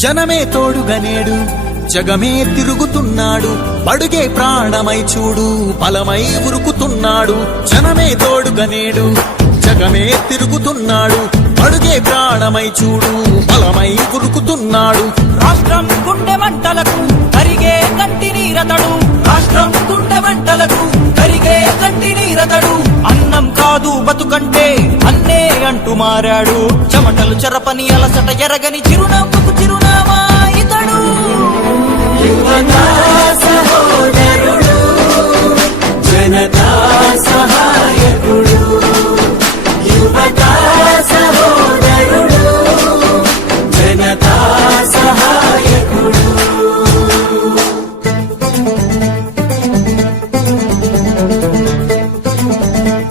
జనమే తోడుగనేడు జగమే తిరుగుతున్నాడు బడుగే ప్రాణమై చూడు బలమై ఉరుకుతున్నాడు జనమే తోడుగనేడు జగమే తిరుగుతున్నాడు బడుగే ప్రాణమై చూడు బలమై ఉరుకుతున్నాడు రాష్ట్రం గుండె మంటలకు కరిగే కంటి నీరతడు రాష్ట్రం గుండె మంటలకు కరిగే కంటి నీరతడు అన్నం కాదు బతుకంటే అన్నే అంటూ మారాడు చెమటలు చెరపని అలసట ఎరగని చిరునవ్వుకు చిరునామా ఇతడు యువతా సహోదరుడు జనతా